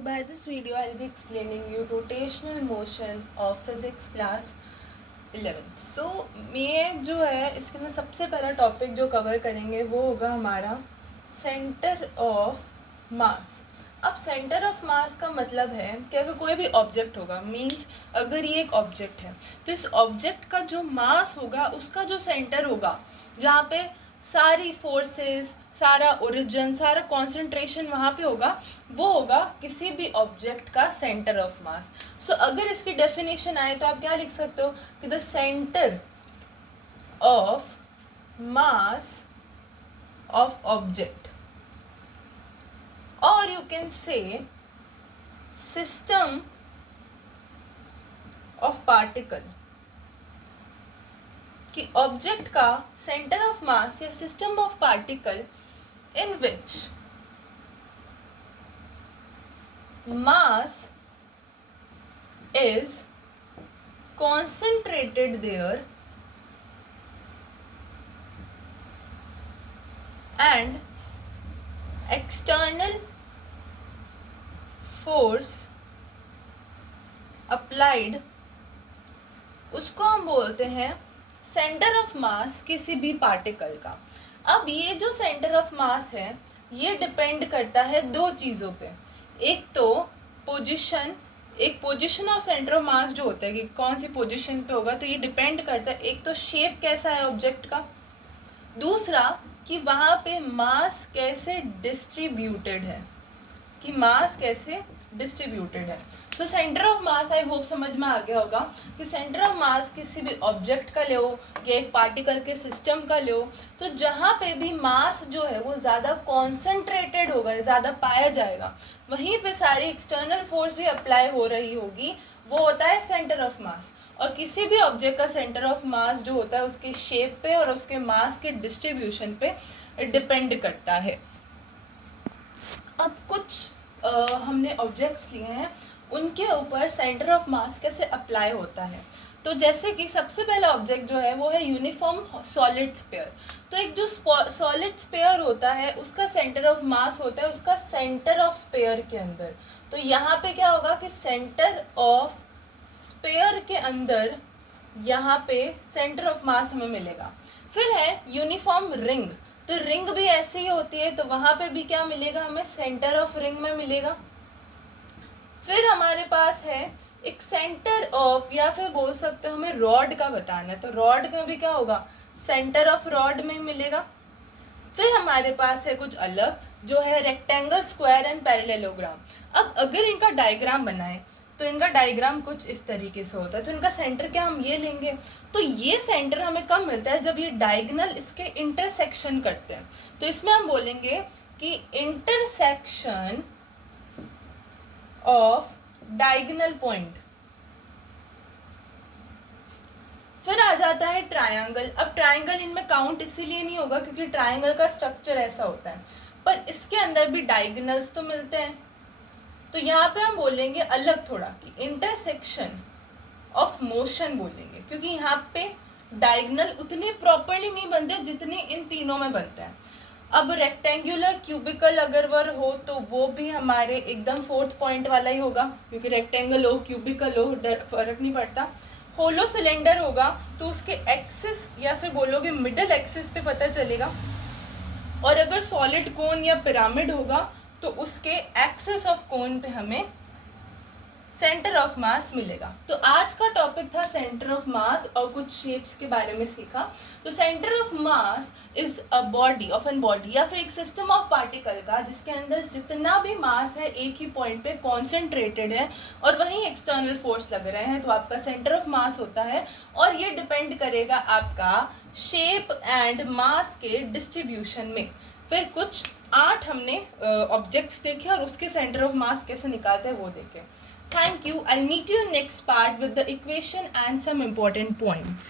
So by this video I'll be explaining you rotational motion of physics class 11th. So मैं जो है इसके अंदर सबसे पहला टॉपिक जो कवर करेंगे वो होगा हमारा सेंटर ऑफ मास. अब सेंटर ऑफ मास का मतलब है कि अगर कोई भी ऑब्जेक्ट होगा, मींस अगर ये एक ऑब्जेक्ट है तो इस ऑब्जेक्ट का जो मास होगा उसका जो सेंटर होगा, जहाँ पे सारी फोर्सेस, सारा ओरिजिन, सारा कॉन्सेंट्रेशन वहाँ पे होगा, वो होगा किसी भी ऑब्जेक्ट का सेंटर ऑफ मास. सो अगर इसकी डेफिनेशन आए तो आप क्या लिख सकते हो कि the centre of mass of object, और you can say system of particle, कि ऑब्जेक्ट का सेंटर ऑफ मास या system of particle in which mass is concentrated there and external force applied, उसको हम बोलते हैं सेंटर ऑफ मास किसी भी पार्टिकल का. अब ये जो सेंटर ऑफ मास है ये डिपेंड करता है दो चीज़ों पे. एक तो पोजीशन, एक पोजीशन ऑफ सेंटर ऑफ मास जो होता है कि कौन सी पोजीशन पे होगा, तो ये डिपेंड करता है एक तो शेप कैसा है ऑब्जेक्ट का, दूसरा कि वहाँ पे मास कैसे डिस्ट्रीब्यूटेड है, कि मास कैसे डिस्ट्रीब्यूटेड है. तो centre of mass I hope समझ में आ गया होगा कि सेंटर ऑफ मास किसी भी ऑब्जेक्ट का ले हो या एक पार्टिकल के सिस्टम का ले हो, तो जहाँ पे भी मास जो है वो ज़्यादा कॉन्सेंट्रेटेड होगा, ज़्यादा पाया जाएगा, वहीं पे सारी एक्सटर्नल फोर्स भी अप्लाई हो रही होगी, वो होता है सेंटर ऑफ मास. और किसी भी ऑब्जेक्ट का सेंटर ऑफ मास जो होता है उसके शेप पे और उसके मास के डिस्ट्रीब्यूशन पे डिपेंड करता है. अब कुछ हमने ऑब्जेक्ट्स लिए हैं, उनके ऊपर सेंटर ऑफ मास कैसे अप्लाई होता है. तो जैसे कि सबसे पहला ऑब्जेक्ट जो है वो है यूनिफॉर्म सॉलिड स्फीयर. तो एक जो सॉलिड स्फीयर होता है उसका सेंटर ऑफ मास होता है उसका सेंटर ऑफ स्फीयर के अंदर. तो यहाँ पे क्या होगा कि सेंटर ऑफ स्फीयर के अंदर यहाँ पे सेंटर ऑफ मास हमें मिलेगा. फिर है यूनिफॉर्म रिंग. तो रिंग भी ऐसे ही होती है, तो वहाँ पे भी क्या मिलेगा हमें, सेंटर ऑफ रिंग में मिलेगा. फिर हमारे पास है एक सेंटर ऑफ, या फिर बोल सकते हो हमें रॉड का बताना है, तो रॉड में भी क्या होगा, सेंटर ऑफ रॉड में मिलेगा. फिर हमारे पास है कुछ अलग जो है रेक्टेंगल, स्क्वायर एंड पैरेललोग्राम. अब अगर इनका डायग्राम बनाए तो इनका डायग्राम कुछ इस तरीके से होता है. तो इनका सेंटर क्या हम ये लेंगे, तो ये सेंटर हमें कब मिलता है, जब ये डायगोनल इसके इंटरसेक्शन करते हैं. तो इसमें हम बोलेंगे कि इंटरसेक्शन ऑफ डायगोनल पॉइंट. फिर आ जाता है ट्रायंगल. अब ट्रायंगल इनमें काउंट इसीलिए नहीं होगा क्योंकि ट्रायंगल का स्ट्रक्चर ऐसा होता है, पर इसके अंदर भी डायगोनल्स तो मिलते हैं. तो यहाँ पे हम बोलेंगे अलग थोड़ा कि इंटरसेक्शन ऑफ मोशन बोलेंगे, क्योंकि यहाँ पे डायगोनल उतने प्रॉपरली नहीं बनते जितने इन तीनों में बनते हैं. अब रेक्टेंगुलर क्यूबिकल अगर वो तो वो भी हमारे एकदम फोर्थ पॉइंट वाला ही होगा, क्योंकि रेक्टेंगल हो क्यूबिकल हो फर्क नहीं पड़ता. होलो सिलेंडर होगा तो उसके एक्सिस या फिर बोलोगे मिडल एक्सिस पे पता चलेगा. और अगर सॉलिड कोन या पिरामिड होगा तो उसके एक्सिस ऑफ कोन पे हमें सेंटर ऑफ मास मिलेगा. तो आज का टॉपिक था सेंटर ऑफ मास और कुछ शेप्स के बारे में सीखा. तो centre of mass is a body of an body या फिर एक सिस्टम ऑफ पार्टिकल का जिसके अंदर जितना भी मास है एक ही पॉइंट पे कॉन्सेंट्रेटेड है और वहीं एक्सटर्नल फोर्स लग रहे हैं, तो आपका सेंटर ऑफ मास होता है. और ये डिपेंड करेगा आपका शेप एंड मास के डिस्ट्रीब्यूशन में. फिर कुछ 8 हमने ऑब्जेक्ट्स देखे और उसके सेंटर ऑफ मास कैसे निकालते हैं वो देखे. Thank you. I'll meet you in next part with the equation and some important points.